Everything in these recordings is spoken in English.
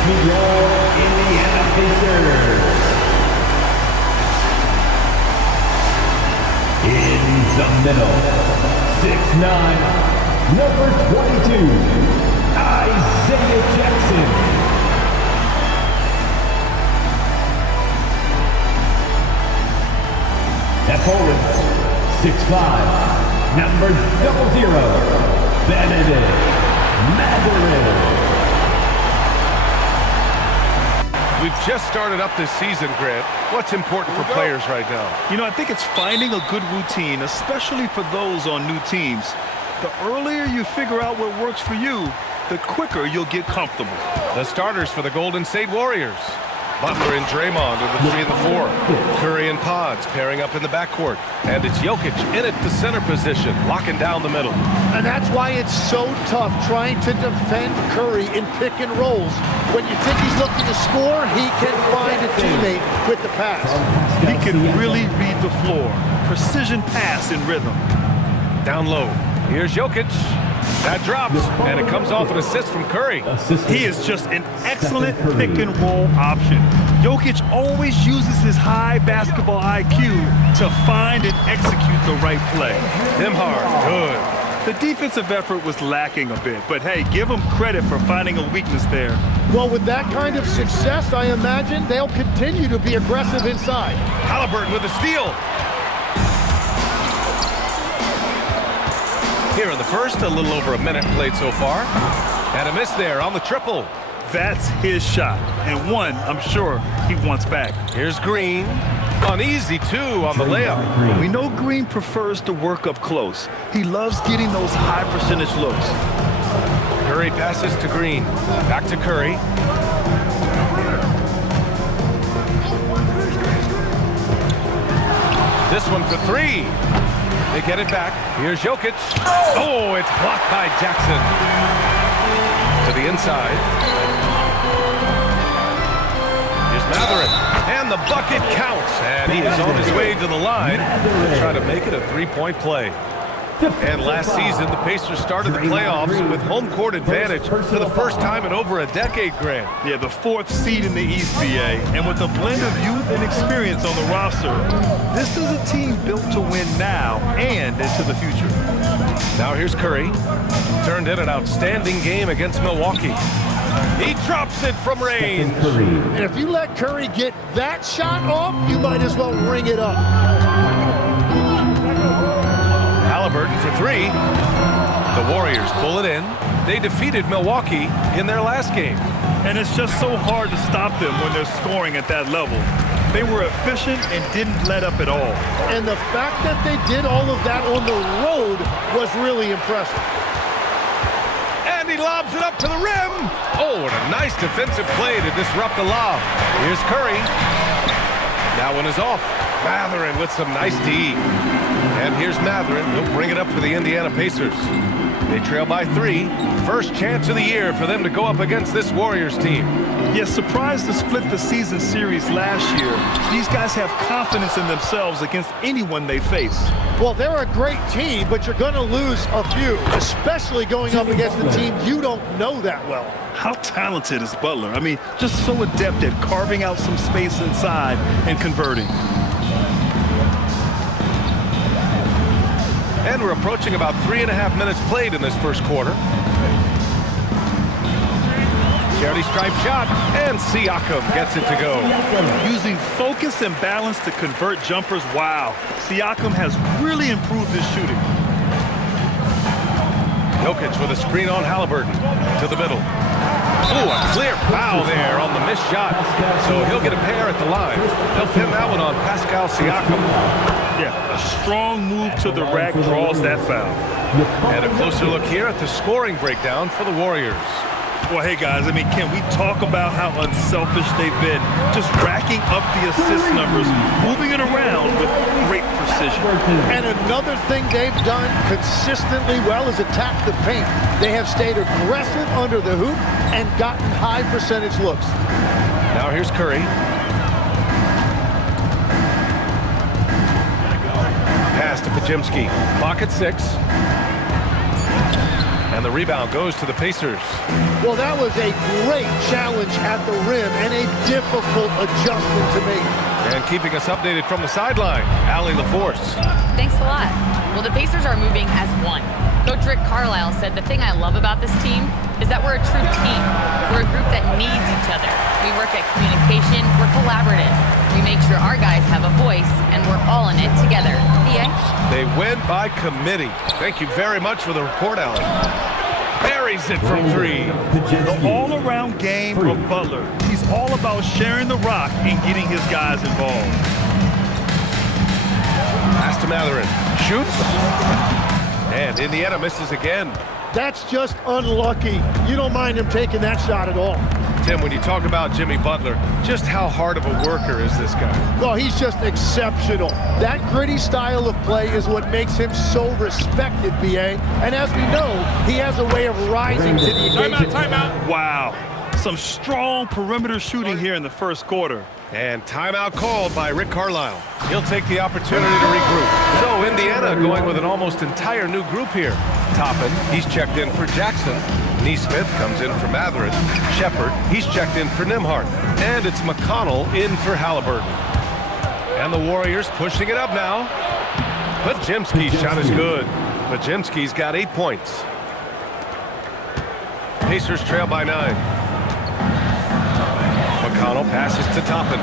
Your Indiana Pacers. In the middle, 6'9", number 22, Isaiah Jackson. At forwards, 6'5", number 00, Benedict McIntyre. We've just started up this season, Grant. What's important for players right now? You know, I think it's finding a good routine, especially for those on new teams. The earlier you figure out what works for you, the quicker you'll get comfortable. The starters for the Golden State Warriors. Butler and Draymond are the 3 and the 4. Curry and Pods pairing up in the backcourt. And it's Jokic in at the center position, locking down the middle. And that's why it's so tough trying to defend Curry in pick and rolls. When you think he's looking to score, he can find a teammate with the pass. He can really read the floor. Precision pass in rhythm. Down low. Here's Jokic. That drops, and it comes off an assist from Curry. He is just an excellent pick-and-roll option. Jokic always uses his high basketball IQ to find and execute the right play. Nembhard, good. The defensive effort was lacking a bit, but hey, give him credit for finding a weakness there. Well, with that kind of success, I imagine they'll continue to be aggressive inside. Halliburton with the steal. Here in the first, a little over a minute played so far. And a miss there on the triple. That's his shot, and one I'm sure he wants back. Here's Green. Uneasy, too, on the layup. We know Green prefers to work up close. He loves getting those high-percentage looks. Curry passes to Green. Back to Curry. This one for 3. They get it back. Here's Jokic. Oh, it's blocked by Jackson. To the inside. Here's Mathurin. And the bucket counts. And he is on his way to the line to try to make it a three-point play. And last season, the Pacers started the playoffs with home court advantage for the first time in over a decade, Grant. Yeah, the 4th seed in the East, BA. And with a blend of youth and experience on the roster, this is a team built to win now and into the future. Now here's Curry. Turned in an outstanding game against Milwaukee. He drops it from range. And if you let Curry get that shot off, you might as well ring it up. Halliburton for 3. The Warriors pull it in. They defeated Milwaukee in their last game. And it's just so hard to stop them when they're scoring at that level. They were efficient and didn't let up at all. And the fact that they did all of that on the road was really impressive. And he lobs it up to the rim. Oh, what a nice defensive play to disrupt the lob. Here's Curry. That one is off. Mathurin with some nice D. And here's Mathurin. He'll bring it up for the Indiana Pacers. They trail by 3. First chance of the year for them to go up against this Warriors team. Yes, surprised to split the season series last year. These guys have confidence in themselves against anyone they face. Well, they're a great team, but you're going to lose a few, especially going up against a team you don't know that well. How talented is Butler? I mean, just so adept at carving out some space inside and converting. And we're approaching about 3.5 minutes played in this first quarter. Charity stripe shot, and Siakam gets it to go. Using focus and balance to convert jumpers, wow. Siakam has really improved his shooting. Jokic with a screen on Halliburton to the middle. Ooh, a clear foul there on the missed shot. So he'll get a pair at the line. They'll pin that one on Pascal Siakam. Yeah, a strong move to the rack draws that foul. And a closer look here at the scoring breakdown for the Warriors. Well, hey, guys, I mean, can we talk about how unselfish they've been? Just racking up the assist numbers, moving it around with great precision. And another thing they've done consistently well is attack the paint. They have stayed aggressive under the hoop and gotten high percentage looks. Now here's Curry. Pass to Pajemski. Clock at 6. And And the rebound goes to the Pacers. Well, that was a great challenge at the rim and a difficult adjustment to make. And keeping us updated from the sideline, Allie LaForce. Thanks a lot. Well, the Pacers are moving as one. Coach Rick Carlisle said the thing I love about this team is that we're a true team. We're a group that needs each other. We work at communication, we're collaborative. We make sure our guys have a voice, and we're all in it together. BA? They win by committee. Thank you very much for the report, Allie. Buries it from three. The all-around game of Butler. He's all about sharing the rock and getting his guys involved. Pass to Matherin. Shoots. And Indiana misses again. That's just unlucky. You don't mind him taking that shot at all. Tim, when you talk about Jimmy Butler, just how hard of a worker is this guy? Well, he's just exceptional. That gritty style of play is what makes him so respected, BA. And as we know, he has a way of rising to the occasion. Timeout. Wow. Some strong perimeter shooting here in the first quarter. And timeout called by Rick Carlisle. He'll take the opportunity to regroup. So Indiana going with an almost entire new group here. Toppin, he's checked in for Jackson. Neesmith comes in for Matherin. Shepard, he's checked in for Nembhard. And it's McConnell in for Halliburton. And the Warriors pushing it up now. Podziemski's shot is good. Podziemski's got 8 points. Pacers trail by 9. McConnell passes to Toppin.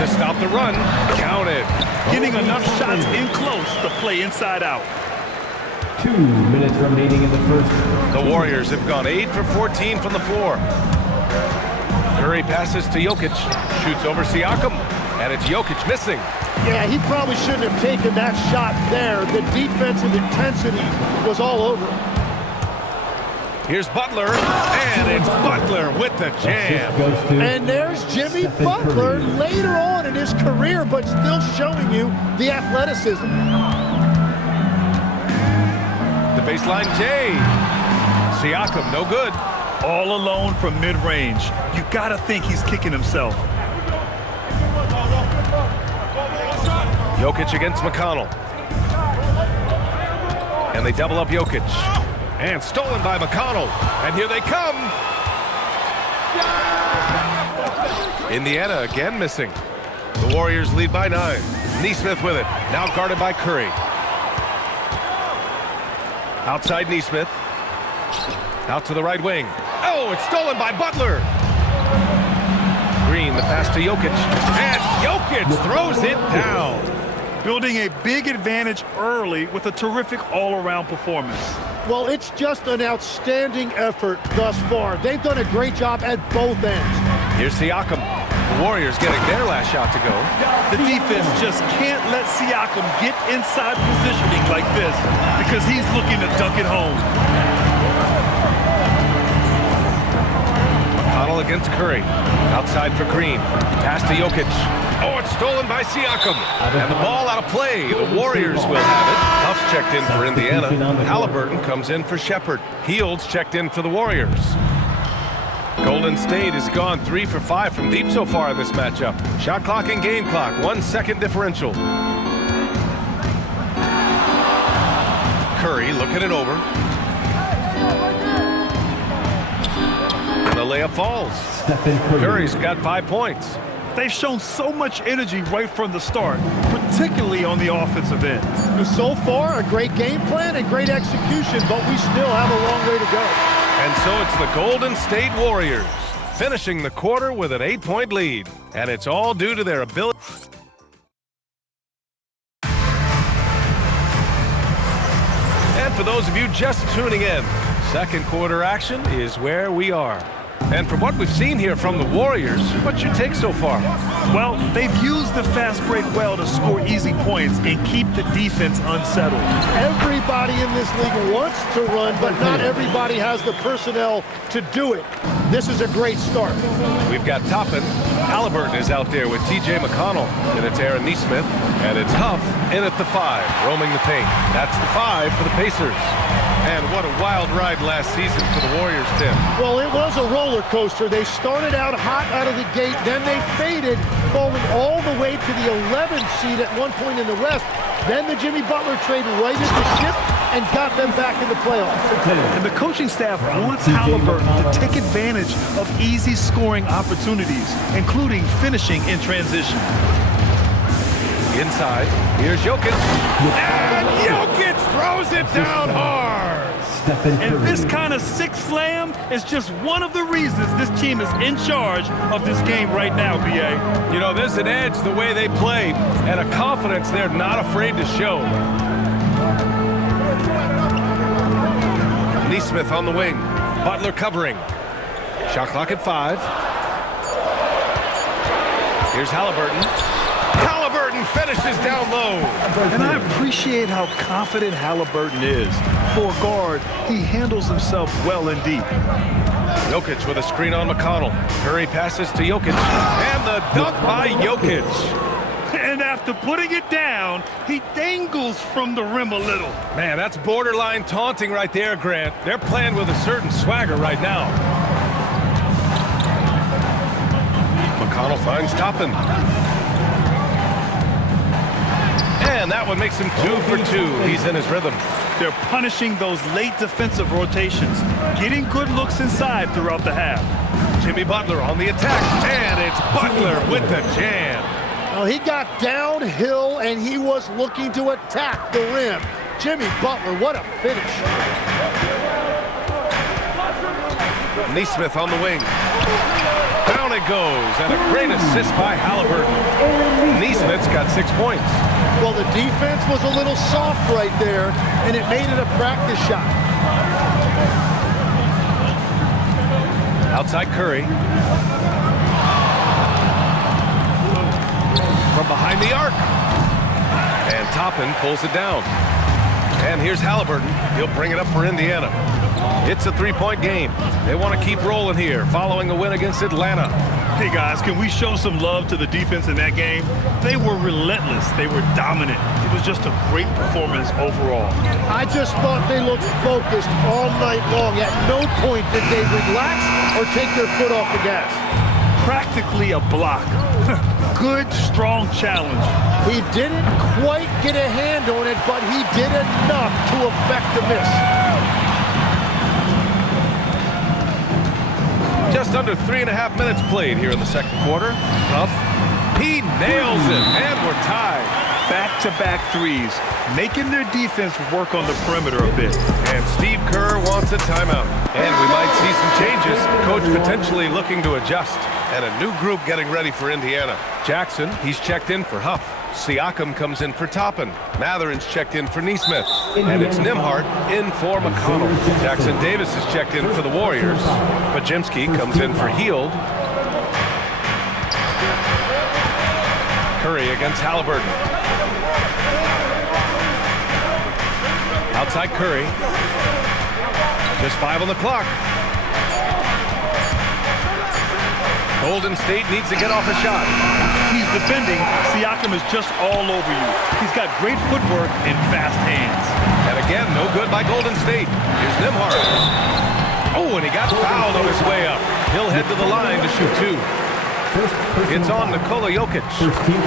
To stop the run, counted. Getting enough shots in close to play inside out. 2 minutes remaining in the first. The Warriors have gone 8 for 14 from the floor. Curry passes to Jokic, shoots over Siakam, and it's Jokic missing. Yeah, he probably shouldn't have taken that shot there. The defensive intensity was all over him. Here's Butler, and it's Butler with the jam. And there's Jimmy Butler later on in his career, but still showing you the athleticism. The baseline J. Siakam, no good. All alone from mid-range. You gotta think he's kicking himself. Jokic against McConnell. And they double up Jokic. And stolen by McConnell. And here they come. Indiana again missing. The Warriors lead by 9. Neesmith with it. Now guarded by Curry. Outside Neesmith. Out to the right wing. Oh, it's stolen by Butler. Green, the pass to Jokic. And Jokic throws it down. Building a big advantage early with a terrific all-around performance. Well, it's just an outstanding effort thus far. They've done a great job at both ends. Here's Siakam. The Warriors getting their last shot to go. The defense just can't let Siakam get inside positioning like this because he's looking to dunk it home. McConnell against Curry. Outside for Green. Pass to Jokic. Oh, it's stolen by Siakam. And the ball out of play. The Warriors will have it. Huff's checked in for Indiana. Halliburton comes in for Shepard. Heald's checked in for the Warriors. Golden State has gone 3 for 5 from deep so far in this matchup. Shot clock and game clock, 1 second differential. Curry looking it over. And the layup falls. Curry's got 5 points. They've shown so much energy right from the start, particularly on the offensive end. So far, a great game plan and great execution, but we still have a long way to go. And so it's the Golden State Warriors finishing the quarter with an 8-point lead. And it's all due to their ability. And for those of you just tuning in, second quarter action is where we are. And from what we've seen here from the Warriors, what's your take so far? Well, they've used the fast break well to score easy points and keep the defense unsettled. Everybody in this league wants to run, but not everybody has the personnel to do it. This is a great start. We've got Toppin. Halliburton is out there with T.J. McConnell. And it's Aaron Neesmith. And it's Huff in at the 5, roaming the paint. That's the 5 for the Pacers. And what a wild ride last season for the Warriors, Tim. Well, it was a roller coaster. They started out hot out of the gate, then they faded, falling all the way to the 11th seed at one point in the West. Then the Jimmy Butler trade righted the ship, and got them back in the playoffs. And the coaching staff wants Halliburton to take advantage of easy scoring opportunities, including finishing in transition. Inside, here's Jokic. And Jokic throws it down hard. And this kind of sick slam is just one of the reasons this team is in charge of this game right now, B.A. You know, there's an edge the way they play and a confidence they're not afraid to show. Neesmith on the wing. Butler covering. Shot clock at 5. Here's Halliburton. Halliburton finishes down low. And I appreciate how confident Halliburton is. For a guard, he handles himself well and deep. Jokic with a screen on McConnell. Curry passes to Jokic. And the dunk by Jokic. And after putting it down, he dangles from the rim a little. Man, that's borderline taunting right there, Grant. They're playing with a certain swagger right now. McConnell finds Toppin. And that one makes him 2 for 2. He's in his rhythm. They're punishing those late defensive rotations, getting good looks inside throughout the half. Jimmy Butler on the attack, and it's Butler with the jam. Well, he got downhill, and he was looking to attack the rim. Jimmy Butler, what a finish. Neesmith on the wing. Down it goes, and a great assist by Halliburton. Neesmith's got 6 points. Well, the defense was a little soft right there, and it made it a practice shot. Outside Curry. From behind the arc. And Toppin pulls it down. And here's Halliburton. He'll bring it up for Indiana. It's a 3-point game. They want to keep rolling here, following a win against Atlanta. Hey guys, can we show some love to the defense in that game? They were relentless. They were dominant. It was just a great performance overall. I just thought they looked focused all night long. At no point did they relax or take their foot off the gas. Practically a block. Good, strong challenge. He didn't quite get a hand on it, but he did enough to affect the miss. Just under 3.5 minutes played here in the second quarter. Huff, he nails it, and we're tied. Back-to-back threes, making their defense work on the perimeter a bit. And Steve Kerr wants a timeout. And we might see some changes. Coach potentially looking to adjust. And a new group getting ready for Indiana. Jackson, he's checked in for Huff. Siakam comes in for Toppin. Matherin's checked in for Neesmith. And it's Nembhard in for McConnell. Jackson Davis is checked in for the Warriors. Pajimski comes in for Hield. Curry against Halliburton. Outside Curry. Just 5 on the clock. Golden State needs to get off a shot. He's defending. Siakam is just all over you. He's got great footwork and fast hands. And again, no good by Golden State. Here's Nembhard. Oh, and he got fouled on his way up. He'll head to the line to shoot 2. It's on Nikola Jokic.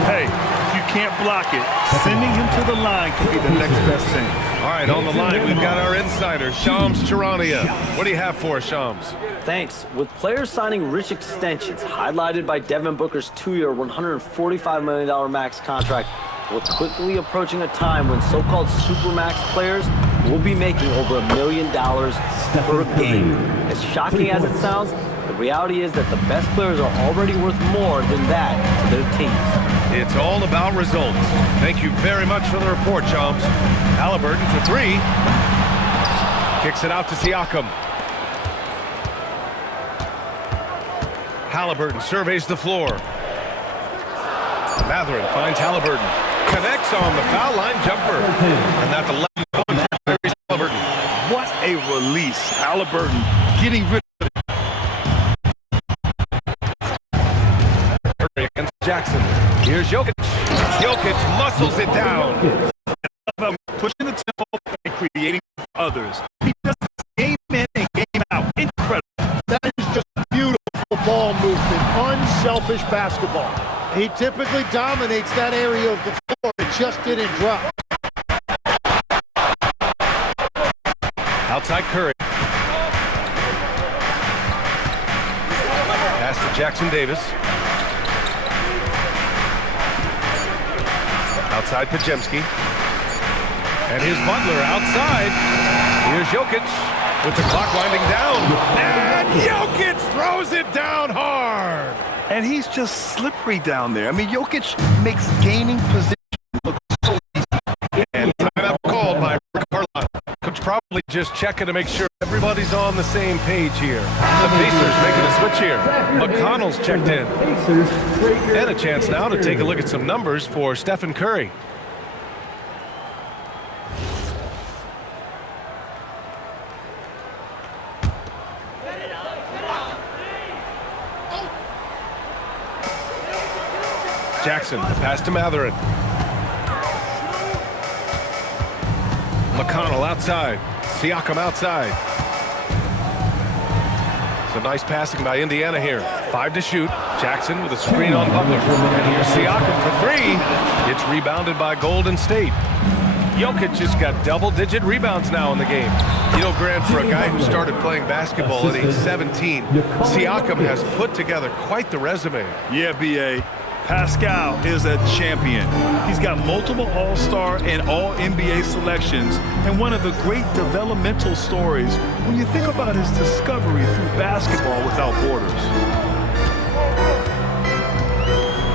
Hey, if you can't block it, sending him to the line could be the next best thing. All right, on the line, we've got our insider, Shams Charania. What do you have for us, Shams? Thanks. With players signing rich extensions, highlighted by Devin Booker's 2-year, $145 million max contract, we're quickly approaching a time when so-called supermax players will be making over $1 million per game. As shocking as it sounds, the reality is that the best players are already worth more than that to their teams. It's all about results. Thank you very much for the report, Shams. Halliburton for 3. Kicks it out to Siakam. Halliburton surveys the floor. Matherin finds Halliburton. Connects on the foul line jumper. And that's 11 points for Halliburton. What a release. Halliburton getting rid of it. Curry against Jackson. Here's Jokic. Jokic muscles it down. Pushing the tempo and creating for others. He does this game in and game out. Incredible. That is just beautiful ball movement, unselfish basketball. He typically dominates that area of the floor. It just didn't drop. Outside Curry. Pass to Jackson Davis. Outside Pajemski. And here's Butler outside. Here's Jokic with the clock winding down. And Jokic throws it down hard. And he's just slippery down there. I mean, Jokic makes gaining position look so easy. And timeout called by Rick Carlisle. Coach probably just checking to make sure everybody's on the same page here. The Pacers making a switch here. McConnell's checked in. And a chance now to take a look at some numbers for Stephen Curry. Jackson, the pass to Matherin. McConnell outside. Siakam outside. Some nice passing by Indiana here. 5 to shoot. Jackson with a screen on Butler. And here's Siakam for 3. It's rebounded by Golden State. Jokic has got double-digit rebounds now in the game. You know, Grant, for a guy who started playing basketball at age 17, Siakam has put together quite the resume. Yeah, B.A. Pascal is a champion. He's got multiple All-Star and All-NBA selections, and one of the great developmental stories when you think about his discovery through basketball without borders.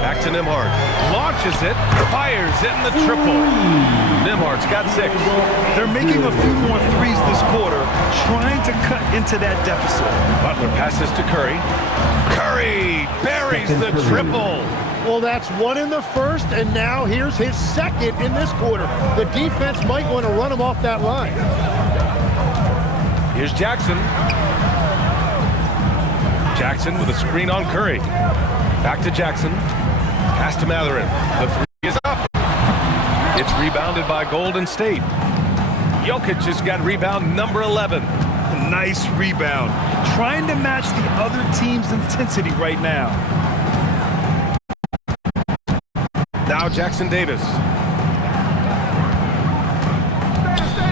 Back to Nembhard. Launches it, fires it in the triple. Nembhard's got 6. They're making a few more threes this quarter, trying to cut into that deficit. Butler passes to Curry. Curry buries the triple. Well, that's 1 in the first, and now here's his 2nd in this quarter. The defense might want to run him off that line. Here's Jackson. Jackson with a screen on Curry. Back to Jackson. Pass to Matherin. The 3 is up. It's rebounded by Golden State. Jokic has got rebound number 11. Nice rebound. Trying to match the other team's intensity right now. Now Jackson Davis.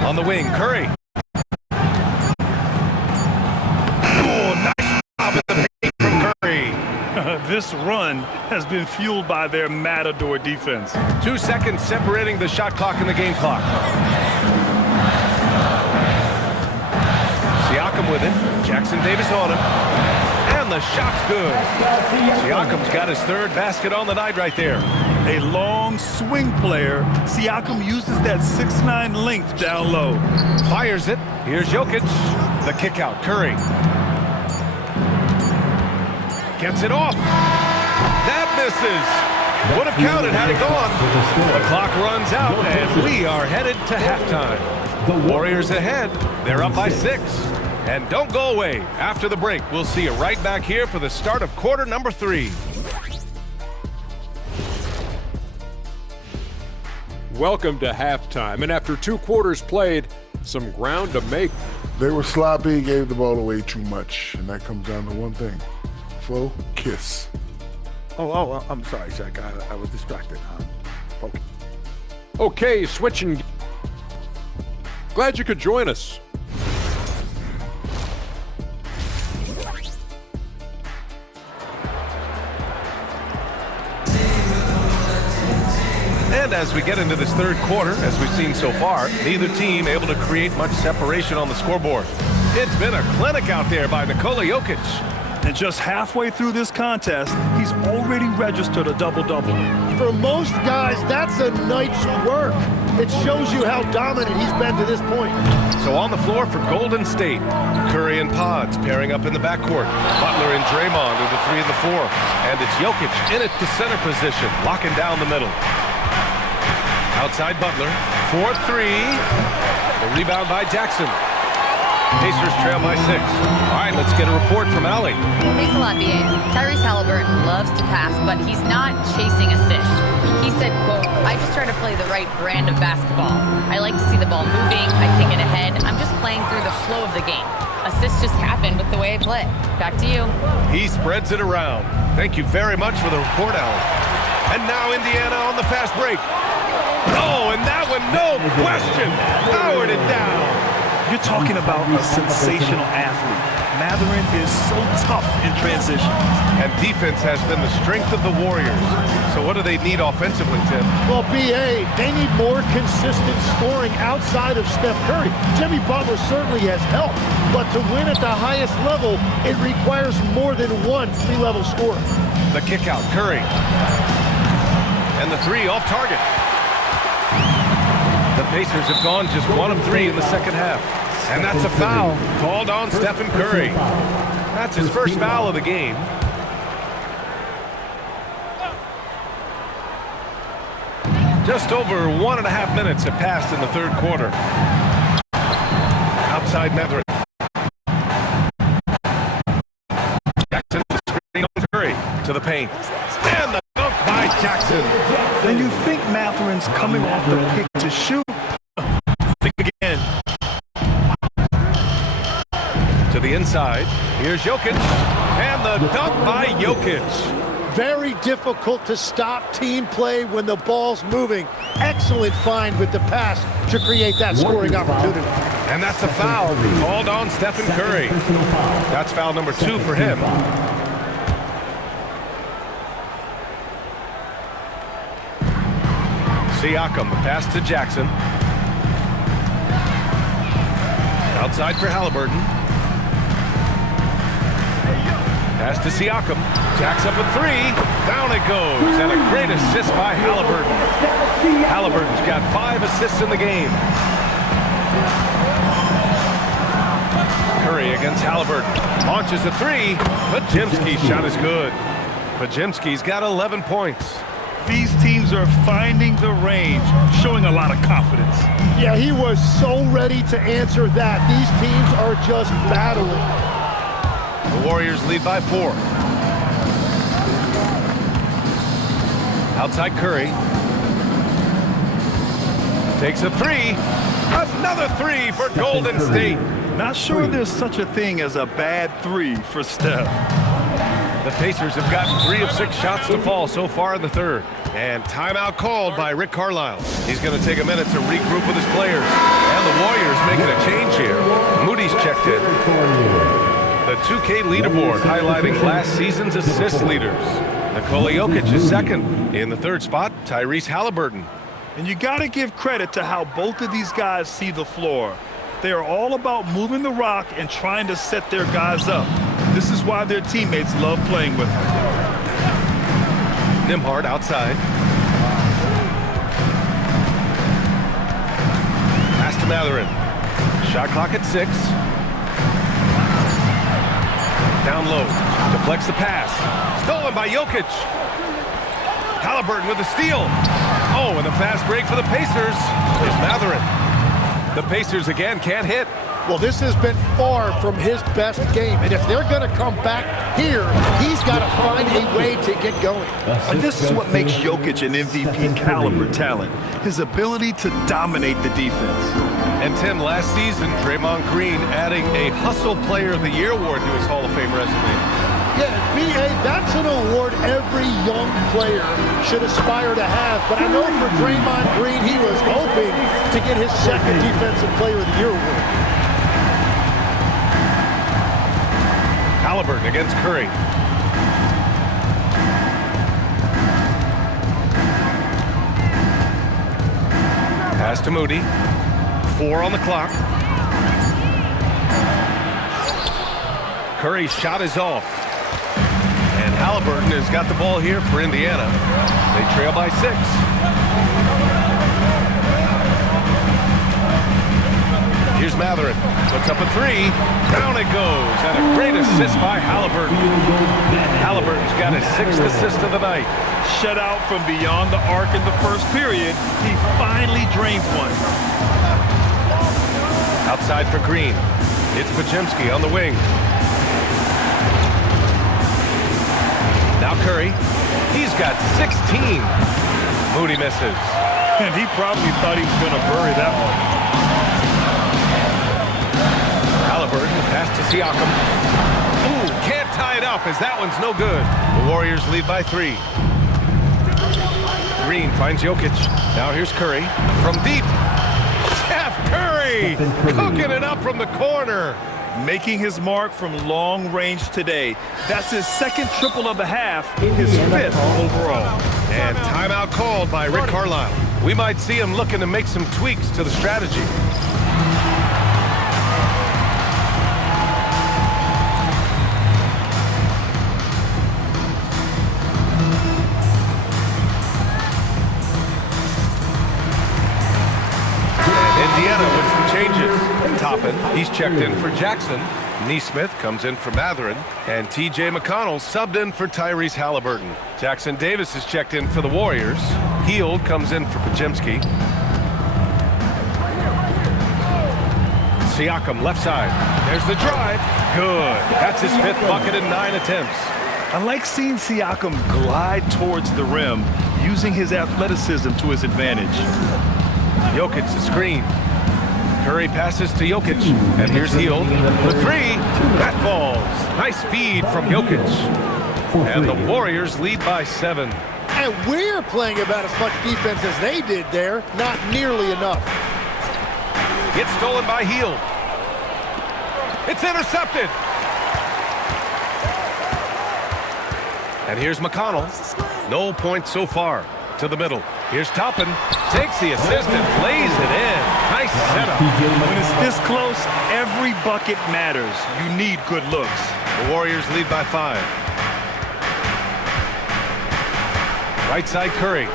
On the wing, Curry. Oh, nice job at the paint from Curry. This run has been fueled by their Matador defense. 2 seconds separating the shot clock and the game clock. Siakam with it. Jackson Davis on him. And the shot's good. Siakam's got his 3rd basket on the night right there. A long swing player. Siakam uses that 6'9" length down low. Fires it. Here's Jokic. The kick out. Curry. Gets it off. That misses. Would have counted had it gone. The clock runs out, and we are headed to halftime. The Warriors ahead. They're up by 6. And don't go away. After the break, we'll see you right back here for the start of quarter number 3. Welcome to halftime, and after 2 quarters played, some ground to make. They were sloppy, gave the ball away too much, and that comes down to one thing. Focus. I'm sorry, Zach. I was distracted. Focus. Okay, switching. Glad you could join us. And as we get into this 3rd quarter, as we've seen so far, neither team able to create much separation on the scoreboard. It's been a clinic out there by Nikola Jokic. And just halfway through this contest, he's already registered a double-double. For most guys, that's a night's work. It shows you how dominant he's been to this point. So on the floor for Golden State, Curry and Pods pairing up in the backcourt. Butler and Draymond are the 3 and the 4. And it's Jokic in at the center position, locking down the middle. Outside Butler, 4-3. The rebound by Jackson. Pacers trail by 6. All right, let's get a report from Allie. Thanks a lot, B.A. Tyrese Halliburton loves to pass, but he's not chasing assists. He said, quote, I just try to play the right brand of basketball. I like to see the ball moving. I kick it ahead. I'm just playing through the flow of the game. Assists just happen with the way I play. Back to you. He spreads it around. Thank you very much for the report, Allie. And now Indiana on the fast break. Oh, and that one, no question, powered it down. You're talking about a sensational athlete. Mathurin is so tough in transition. And defense has been the strength of the Warriors. So what do they need offensively, Tim? Well, BA, they need more consistent scoring outside of Steph Curry. Jimmy Butler certainly has helped, but to win at the highest level, it requires more than one three-level scorer. The kick out, Curry. And the three off target. The Pacers have gone just 1 of 3 in the second half. And that's a foul called on Stephen Curry. That's his first foul of the game. Just over 1.5 minutes have passed in the third quarter. Outside Mathurin. Jackson screening on Curry to the paint. And the dunk by Jackson. And you think Mathurin's coming off the pick to shoot? Think again. To the inside. Here's Jokic. And the dunk by Jokic. Very difficult to stop team play when the ball's moving. Excellent find with the pass to create that scoring opportunity. And that's a foul called on Stephen Curry. That's foul number 2 for him. Siakam, the pass to Jackson. Outside for Halliburton. Pass to Siakam. Jacks up a 3. Down it goes. And a great assist by Halliburton. Halliburton's got 5 assists in the game. Curry against Halliburton. Launches a 3. Podziemski's shot is good. Podziemski's got 11 points. These teams are finding the range, showing a lot of confidence. Yeah, he was so ready to answer that. These teams are just battling. The Warriors lead by 4. Outside Curry. Takes a 3. Another 3 for Golden State. Not sure there's such a thing as a bad 3 for Steph. The Pacers have gotten 3 of 6 shots to fall so far in the third. And timeout called by Rick Carlisle. He's going to take a minute to regroup with his players. And the Warriors making a change here. Moody's checked in. The 2K leaderboard highlighting last season's assist leaders. Nikola Jokic is second. In the third spot, Tyrese Halliburton. And you got to give credit to how both of these guys see the floor. They are all about moving the rock and trying to set their guys up. This is why their teammates love playing with them. Nembhard outside. Pass to Mathurin. Shot clock at 6. Down low. Deflects the pass. Stolen by Jokic. Halliburton with a steal. Oh, and the fast break for the Pacers is Mathurin. The Pacers again can't hit. Well, this has been far from his best game, and if they're going to come back here, he's got to find a way to get going. And this is what makes Jokic an MVP caliber talent, his ability to dominate the defense. And Tim, last season, Draymond Green adding a Hustle Player of the Year award to his Hall of Fame resume. Yeah, B.A., that's an award every young player should aspire to have. But I know for Draymond Green, he was hoping to get his second Defensive Player of the Year award. Halliburton against Curry. Pass to Moody. 4 on the clock. Curry's shot is off. And Halliburton has got the ball here for Indiana. They trail by 6. Here's Mathurin. Puts up a 3. Down it goes. And a great assist by Halliburton. Halliburton's got his 6th assist of the night. Shut out from beyond the arc in the first period. He finally drains one. Outside for Green. It's Podziemski on the wing. Now Curry. He's got 16. Moody misses. And he probably thought he was going to bury that one. Halliburton, pass to Siakam. Ooh, can't tie it up as that one's no good. The Warriors lead by 3. Green finds Jokic. Now here's Curry from deep. Steph Curry! Curry cooking it up from the corner. Making his mark from long range today. That's his second triple of the half, his fifth overall. And timeout called by Rick Carlisle. We might see him looking to make some tweaks to the strategy. Indiana with some changes. Toppin, he's checked in for Jackson. Neesmith comes in for Matherin. And T.J. McConnell subbed in for Tyrese Halliburton. Jackson Davis is checked in for the Warriors. Hield comes in for Podziemski. Siakam left side. There's the drive. Good. That's his fifth bucket in 9 attempts. I like seeing Siakam glide towards the rim, using his athleticism to his advantage. Jokic the screen. Curry passes to Jokic. And here's Hield. The three. That falls. Nice feed from Jokic. And the Warriors lead by 7. And we're playing about as much defense as they did there. Not nearly enough. Gets stolen by Hield. It's intercepted. And here's McConnell. No points so far. To the middle. Here's Toppin. Takes the assist and plays it in. Nice setup. When it's this close, every bucket matters. You need good looks. The Warriors lead by 5. Right side Curry.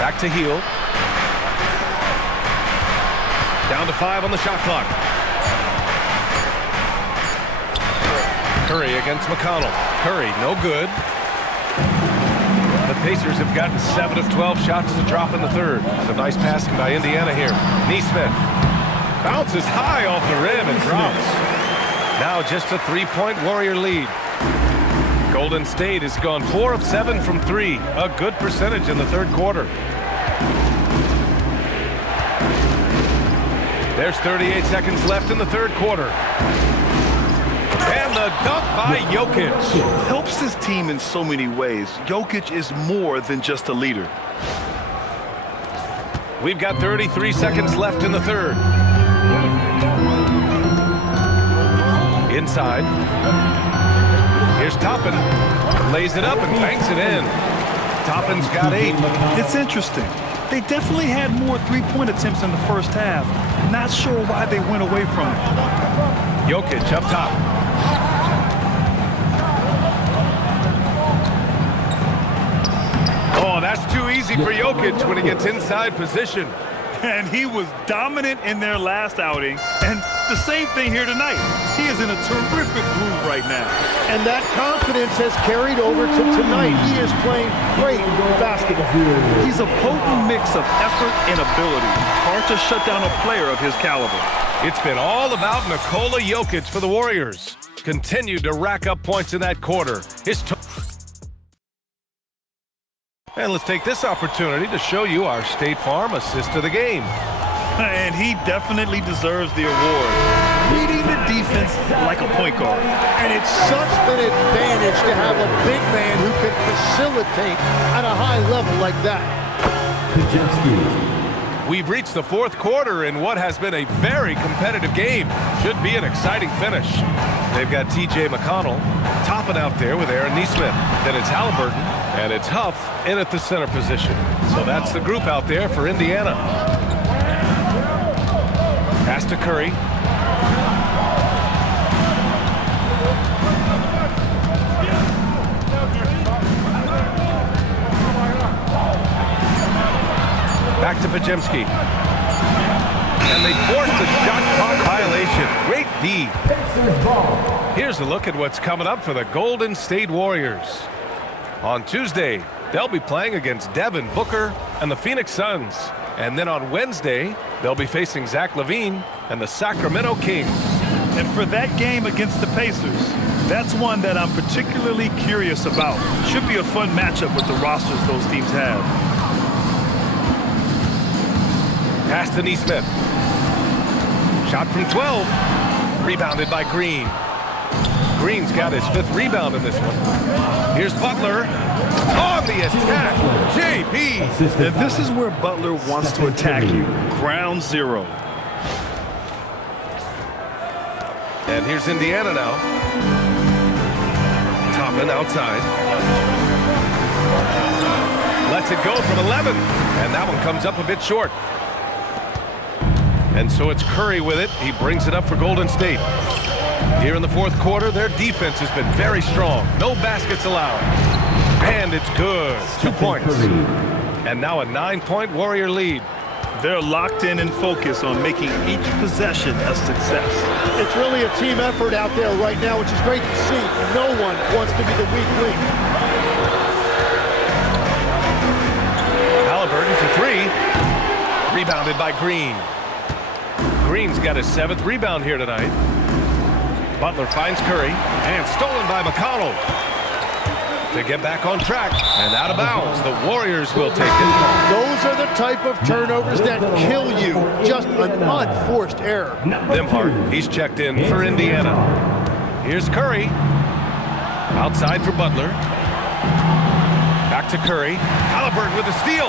Back to Hield. Down to 5 on the shot clock. Curry against McConnell. Curry, no good. The Pacers have gotten 7 of 12 shots to drop in the third. Some nice passing by Indiana here. Neesmith bounces high off the rim and drops. Now just a 3-point Warrior lead. Golden State has gone 4 of 7 from 3. A good percentage in the third quarter. There's 38 seconds left in the third quarter. And the dunk by Jokic. Helps his team in so many ways. Jokic is more than just a leader. We've got 33 seconds left in the third. Inside. Here's Toppin. Lays it up and banks it in. Toppin's got 8. It's interesting. They definitely had more three-point attempts in the first half. Not sure why they went away from it. Jokic up top. Oh, that's too easy for Jokic when he gets inside position. And he was dominant in their last outing. And the same thing here tonight. He is in a terrific groove right now. And that confidence has carried over to tonight. He is playing great basketball. He's a potent mix of effort and ability. Hard to shut down a player of his caliber. It's been all about Nikola Jokic for the Warriors. Continued to rack up points in that quarter. And let's take this opportunity to show you our State Farm assist of the game. And he definitely deserves the award. Leading the defense like a point guard. And it's such an advantage to have a big man who can facilitate at a high level like that. We've reached the fourth quarter in what has been a very competitive game. Should be an exciting finish. They've got T.J. McConnell topping out there with Aaron Neesmith. Then it's Halliburton, and it's Huff in at the center position. So that's the group out there for Indiana. Pass to Curry. Back to Podziemski. And they force the shot clock violation. Great D. Here's a look at what's coming up for the Golden State Warriors. On Tuesday, they'll be playing against Devin Booker and the Phoenix Suns. And then on Wednesday, they'll be facing Zach LaVine and the Sacramento Kings. And for that game against the Pacers, that's one that I'm particularly curious about. Should be a fun matchup with the rosters those teams have. Pass to Neesmith. Shot from 12. Rebounded by Green. Green's got his 5th rebound in this one. Here's Butler. On the attack, JB. And this is where Butler wants to attack you. Ground zero. And here's Indiana now. Toppin outside. Lets it go from 11. And that one comes up a bit short. And so it's Curry with it. He brings it up for Golden State. Here in the fourth quarter, their defense has been very strong. No baskets allowed. And it's good. 2 points. And now a 9-point Warrior lead. They're locked in and focused on making each possession a success. It's really a team effort out there right now, which is great to see. No one wants to be the weak link. Halliburton for three. Rebounded by Green. Green's got his 7th rebound here tonight. Butler finds Curry, and stolen by McConnell. To get back on track, and out of bounds, the Warriors will take it. Those are the type of turnovers that kill you. Just an unforced error. Nembhard, he's checked in for Indiana. Here's Curry. Outside for Butler. Back to Curry. Halliburton with the steal.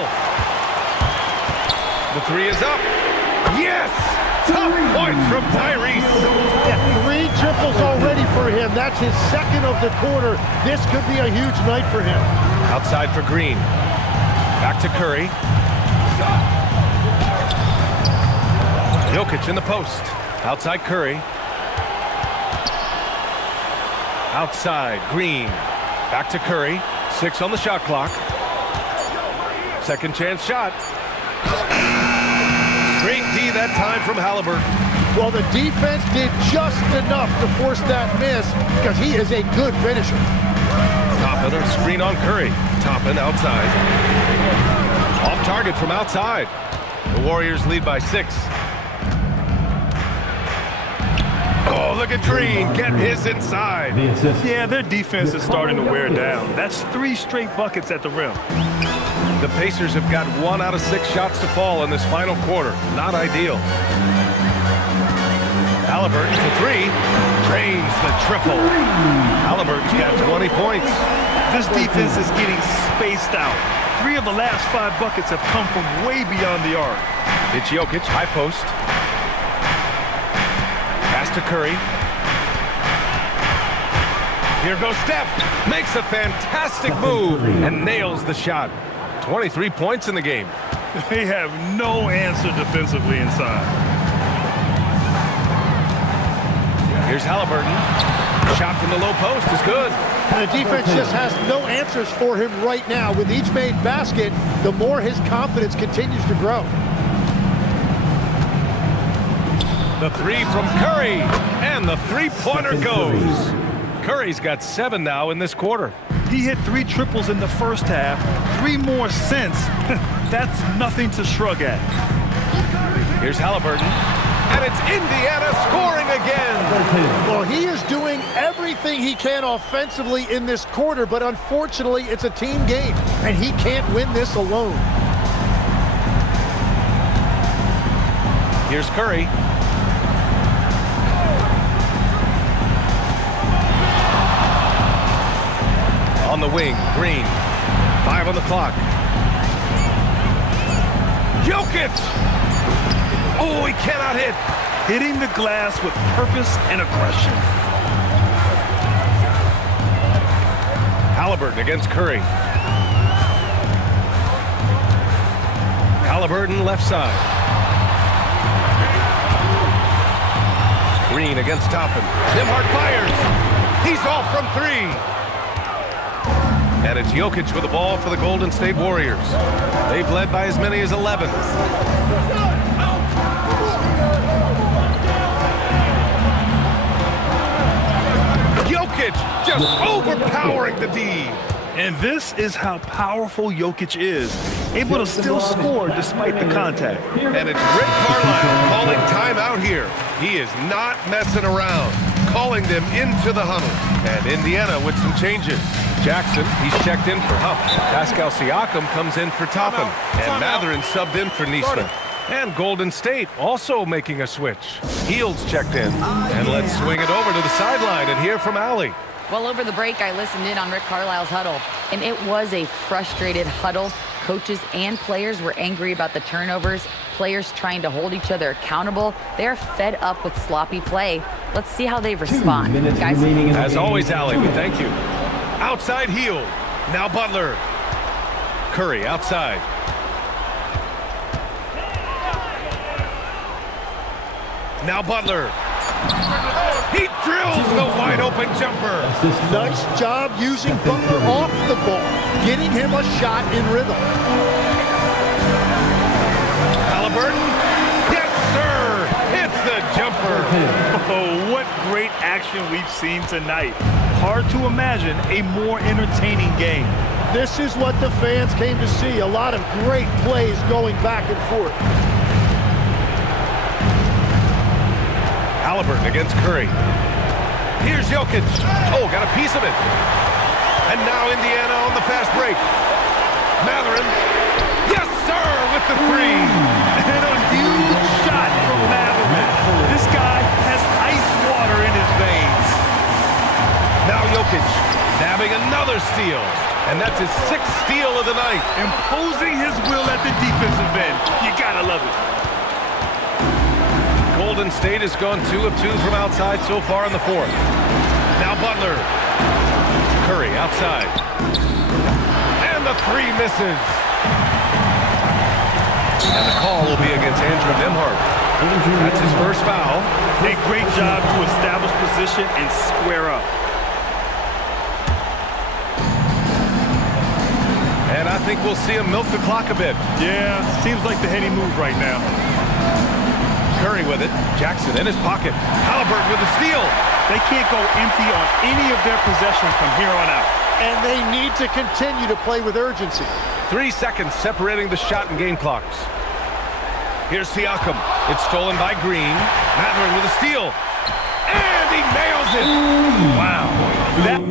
The three is up. Yes! Tough point from Tyrese. Yeah, 3 triples already for him. That's his 2nd of the quarter. This could be a huge night for him. Outside for Green. Back to Curry. Jokic in the post. Outside Curry. Outside Green. Back to Curry. 6 on the shot clock. Second chance shot. Great D that time from Halliburton. Well, the defense did just enough to force that miss because he is a good finisher. Toppin, a screen on Curry. Toppin outside. Off target from outside. The Warriors lead by 6. Oh, look at Green. Get his inside. Yeah, their defense is starting to wear down. That's 3 straight buckets at the rim. The Pacers have got 1 out of 6 shots to fall in this final quarter. Not ideal. Halliburton for 3. Drains the triple. Halliburton's got 20 points. This defense is getting spaced out. 3 of the last 5 buckets have come from way beyond the arc. It's Jokic, high post. Pass to Curry. Here goes Steph. Makes a fantastic move and nails the shot. 23 points in the game. They have no answer defensively inside. Here's Halliburton. Shot from the low post is good. And the defense just has no answers for him right now. With each made basket, the more his confidence continues to grow. The 3 from Curry. And the 3-pointer goes. Curry's got 7 now in this quarter. He hit 3 triples in the first half, 3 more since. That's nothing to shrug at. Here's Halliburton, and it's Indiana scoring again. Well, he is doing everything he can offensively in this quarter, but unfortunately, it's a team game, and he can't win this alone. Here's Curry. On the wing, Green. 5 on the clock. Jokic! Oh, he cannot hit. Hitting the glass with purpose and aggression. Halliburton against Curry. Halliburton left side. Green against Toppin. Nembhard fires. He's off from 3. And it's Jokic with the ball for the Golden State Warriors. They've led by as many as 11. Jokic just overpowering the D. And this is how powerful Jokic is. Able to still score despite the contact. And it's Rick Carlisle calling timeout here. He is not messing around. Calling them into the huddle. And Indiana with some changes. Jackson, he's checked in for Huff. Pascal Siakam comes in for Toppin. And Matherin subbed in for Nesmith. And Golden State also making a switch. Heald's checked in. And let's swing it over to the sideline and hear from Allie. Well, over the break, I listened in on Rick Carlisle's huddle, and it was a frustrated huddle. Coaches and players were angry about the turnovers, players trying to hold each other accountable. They're fed up with sloppy play. Let's see how they respond. 2 minutes Guys, remaining in the As game. always, Allie, we thank you. Outside heel. Now Butler. Curry outside. Now Butler. He drills the wide open jumper. Assist from Nice job using Butler off the ball, getting him a shot in rhythm. Halliburton. Yes, sir. It's the jumper. Oh, what great action we've seen tonight. Hard to imagine a more entertaining game. This is what the fans came to see. A lot of great plays going back and forth. Halliburton against Curry. Here's Jokic. Oh, got a piece of it. And now Indiana on the fast break. Matherin. Yes, sir, with the three. And a huge shot from Matherin. This guy has ice water in his veins. Now Jokic nabbing another steal. And that's his 6th steal of the night. Imposing his will at the defensive end. You gotta love it. Golden State has gone 2 of 2 from outside so far in the 4th. Now Butler. Curry outside. And the 3 misses. And the call will be against Andrew Nembhard. That's his first foul. A great job to establish position and square up. And I think we'll see him milk the clock a bit. Yeah, seems like the heady move right now. Curry with it. Jackson in his pocket. Halliburton with the steal. They can't go empty on any of their possessions from here on out. And they need to continue to play with urgency. 3 seconds separating the shot and game clocks. Here's Siakam. It's stolen by Green. Matherin with a steal. And he nails it. Wow. That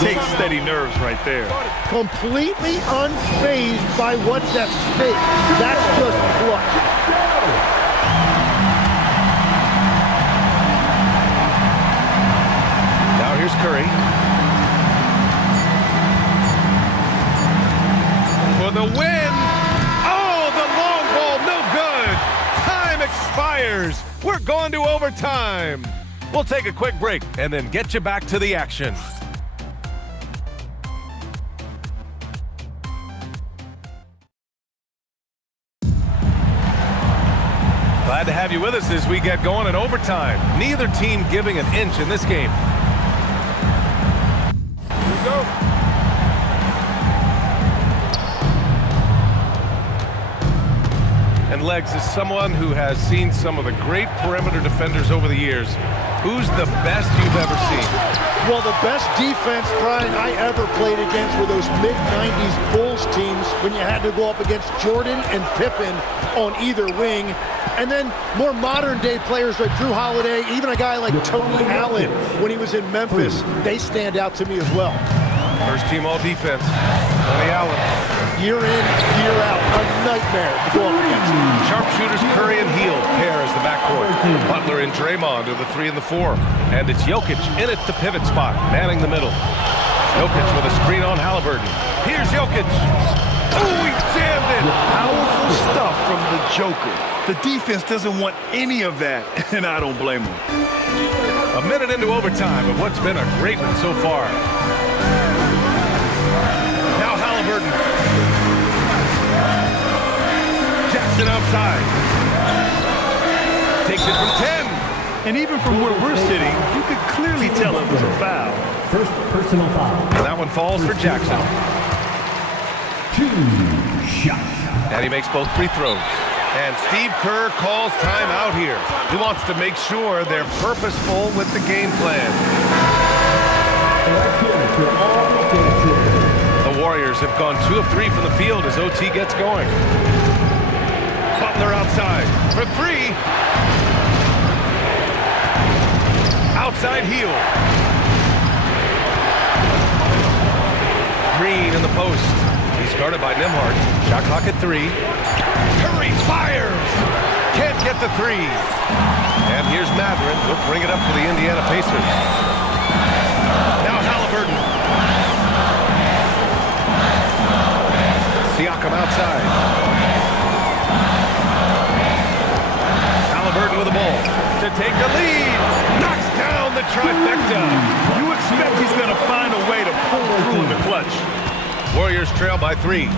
takes steady nerves right there. Completely unfazed by what's at stake. That's just clutch. Now here's Curry. For the win. Oh, the long ball, no good. Time expires. We're going to overtime. We'll take a quick break and then get you back to the action. Glad to have you with us as we get going in overtime. Neither team giving an inch in this game. Here we go. And Legs, as someone who has seen some of the great perimeter defenders over the years, who's the best you've ever seen? Well, the best defense, Brian, I ever played against were those mid-90s Bulls teams when you had to go up against Jordan and Pippen on either wing. And then more modern-day players like Drew Holiday, even a guy like Tony Allen when he was in Memphis, they stand out to me as well. First team all defense, Tony Allen. Year in, year out, a nightmare to go up against. Sharpshooters Curry and Hield pair as the backcourt. Butler and Draymond are the 3 and the 4. And it's Jokic in at the pivot spot, manning the middle. Jokic with a screen on Halliburton. Here's Jokic. Oh, he jammed it. Powerful stuff from the Joker. The defense doesn't want any of that, and I don't blame them. A minute into overtime of what's been a great one so far. Now Halliburton. Jackson outside. Takes it from 10. And even from where we're sitting, you could clearly tell it was a foul. First personal foul. That one falls for Jackson. 2 shots. And he makes both free throws. And Steve Kerr calls timeout here. He wants to make sure they're purposeful with the game plan. The Warriors have gone 2 of 3 from the field as OT gets going. Butler outside for 3. Outside Hield. Green in the post. He's guarded by Nembhard. Shot clock at 3. Curry fires. Can't get the 3. And here's Matherin. He'll bring it up for the Indiana Pacers. Now Halliburton. Siakam outside. Halliburton with the ball to take the lead. Knocks down the trifecta. You expect he's going to find a way to pull through in the clutch. Warriors trail by 3.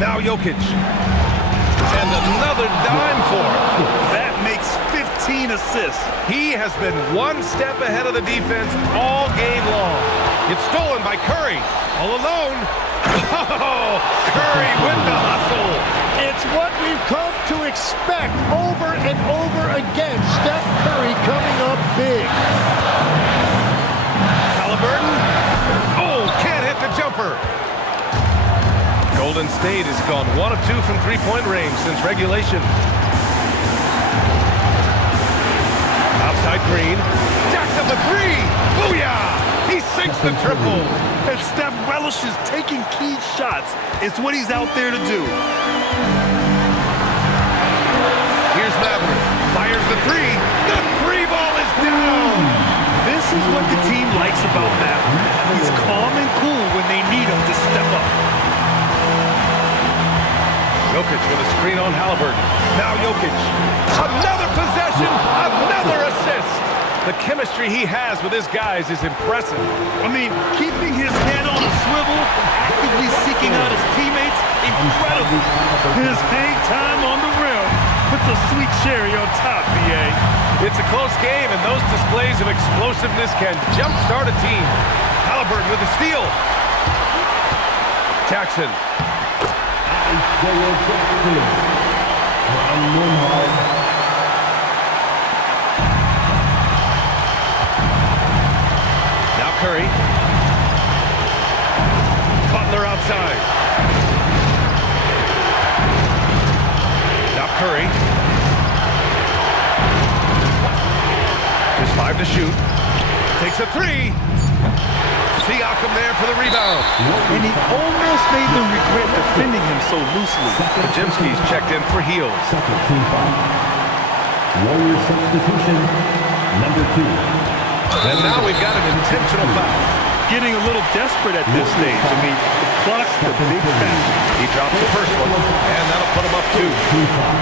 Now Jokic. And another dime for him. That makes 15 assists. He has been one step ahead of the defense all game long. It's stolen by Curry. All alone. Oh, Curry with the hustle. It's what we've come to expect over and over again. Steph Curry coming up big. Halliburton. Oh, can't hit the jumper. Golden State has gone 1 of 2 from three-point range since regulation. Outside Green. Jacks up a 3. Booyah! He sinks the triple. And Steph relishes taking key shots. It's what he's out there to do. Here's Matherin. Fires the 3. The 3 ball is down. This is what the team likes about Matherin. He's calm and cool when they need him to step up. Jokic with a screen on Halliburton. Now Jokic. Another possession. Another assist. The chemistry he has with his guys is impressive. I mean, keeping his head on a swivel, actively seeking out his teammates, incredible. His hang time on the rim puts a sweet cherry on top, BA. It's a close game, and those displays of explosiveness can jumpstart a team. Halliburton with the steal. Jackson. Now Curry. Butler outside. Now Curry. Just 5 to shoot. Takes a 3. Siakam there for the rebound. And he almost made them regret defending him so loosely. Pajimski's checked in for Hield. Second team foul. Warriors substitution, number 2. And now we've got an intentional foul. Getting a little desperate at this stage. I mean, the clock's the big factor. He drops the first one, and that'll put him up 2. Team foul.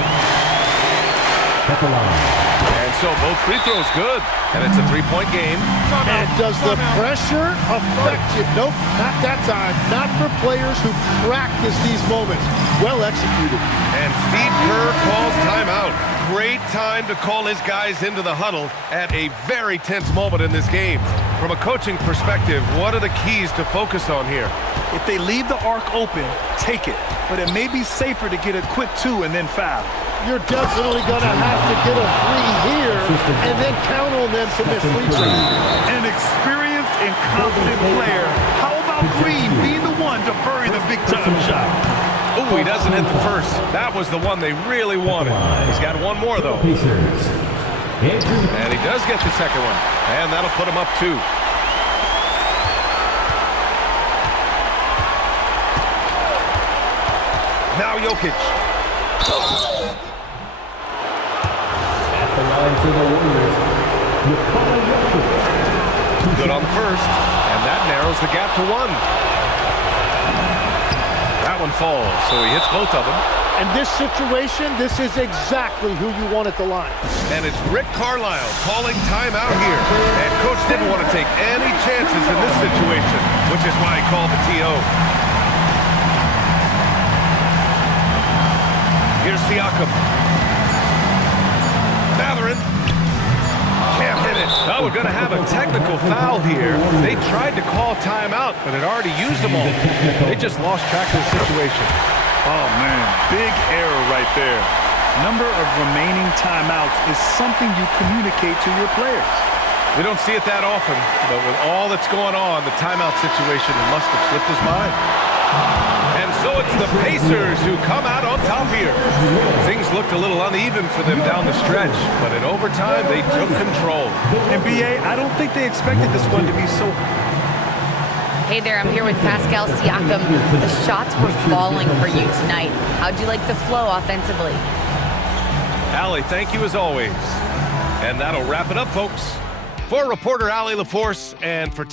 At the line. And so both free throws good, and it's a 3-point game. And does the pressure affect you? Nope, not that time. Not for players who practice these moments. Well executed. And Steve Kerr calls timeout. Great time to call his guys into the huddle at a very tense moment in this game. From a coaching perspective, what are the keys to focus on here? If they leave the arc open, take it, but it may be safer to get a quick 2 and then foul. You're definitely going to have to get a 3 here and then count on them to miss free throws. An experienced and confident player. How about Green being the one to bury the big-time shot? Oh, he doesn't hit the first. That was the one they really wanted. He's got one more, though. And he does get the second one. And that'll put him up 2. Now Jokic. At the line for the Warriors, Good on the first. And that narrows the gap to 1. That one falls, so he hits both of them. In this situation, this is exactly who you want at the line. And it's Rick Carlisle calling timeout here. And Coach didn't want to take any chances in this situation, which is why he called the TO. Here's Siakam. Matherin. Can't hit it. Oh, we're going to have a technical foul here. They tried to call timeout, but had already used them all. They just lost track of the situation. Oh, man, big error right there. Number of remaining timeouts is something you communicate to your players. We don't see it that often, but with all that's going on, the timeout situation must have slipped his mind. And so it's the Pacers who come out on top here. Things looked a little uneven for them down the stretch, but in overtime, they took control. NBA, I don't think they expected this one to be so... Hey there, I'm here with Pascal Siakam. The shots were falling for you tonight. How'd you like the flow offensively? Allie, thank you as always. And that'll wrap it up, folks. For reporter Allie LaForce and for...